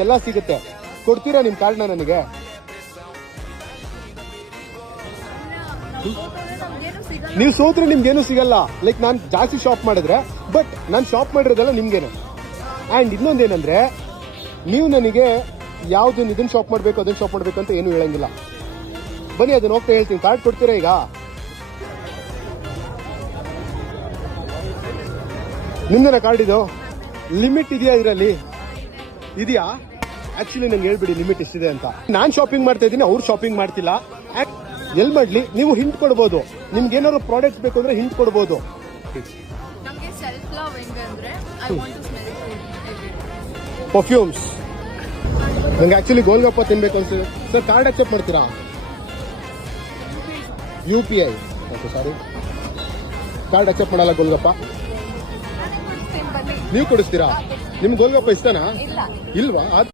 ಎಲ್ಲ ಸಿಗುತ್ತೆ. ಕೊಡ್ತೀರಾ ನಿಮ್ ಕಾರ್ಡ್ನ ನನಗೆ? ನೀವು ಸೋತ್ರೆ ನಿಮ್ಗೇನು ಸಿಗಲ್ಲ. ಲೈಕ್ ನಾನು ಜಾಸ್ತಿ ಶಾಪ್ ಮಾಡಿದ್ರೆ, ಬಟ್ ನಾನು ಶಾಪ್ ಮಾಡಿರೋದೆಲ್ಲ ನಿಮ್ಗೇನೆ. ಅಂಡ್ ಇನ್ನೊಂದೇನಂದ್ರೆ, ನೀವು ನನಗೆ ಯಾವ್ದನ್ನ ಇದನ್ನ ಶಾಪ್ ಮಾಡ್ಬೇಕು ಅದನ್ನ ಶಾಪ್ ಮಾಡ್ಬೇಕು ಅಂತ ಏನು ಹೇಳಂಗಿಲ್ಲ. ಬನ್ನಿ ಅದನ್ನ ಹೋಗ್ತಾ ಹೇಳ್ತೀನಿ. ಕಾರ್ಡ್ ಕೊಡ್ತೀರಾ ಈಗ? ನಿಮ್ದನ ಕಾರ್ಡ್ ಇದು? ಲಿಮಿಟ್ ಇದೆಯಾ ಇದರಲ್ಲಿ? ಇದೆಯಾ? ಆಕ್ಚುಲಿ ನಂಗೆ ಹೇಳ್ಬಿಡಿ ಲಿಮಿಟ್ ಎಷ್ಟಿದೆ ಅಂತ. ನಾನ್ ಶಾಪಿಂಗ್ ಮಾಡ್ತಾ ಇದ್ದೀನಿ, ಅವ್ರು ಶಾಪಿಂಗ್ ಮಾಡ್ತಿಲ್ಲ. ಎಲ್ ಮಾಡ್ಲಿ? ನೀವು ಹಿಂಟ್ ಕೊಡ್ಬೋದು. ನಿಮ್ಗೆ ಏನಾದ್ರು ಪ್ರಾಡಕ್ಟ್ ಬೇಕು ಅಂದ್ರೆ ಹಿಂಟ್ ಕೊಡ್ಬೋದು. ಪರ್ಫ್ಯೂಮ್ಸ್. ನಂಗೆ ಆಕ್ಚುಲಿ ಗೋಲ್ಗಪ್ಪ ತಿನ್ಬೇಕು ಅನ್ಸುತ್ತೆ. ಸರ್ ಕಾರ್ಡ್ ಅಕ್ಸೆಪ್ಟ್ ಮಾಡ್ತೀರಾ? UPI. Okay sorry, card accept ಮಾಡಲ್ಲ ಗೋಲ್ಗಪ್ಪ. ನೀವು ಕೊಡಿಸ್ತೀರಾ? ನಿಮ್ಗೆ ಗೋಲ್ಗಪ್ಪ ಇಷ್ಟನಾ? ಇಲ್ವಾ?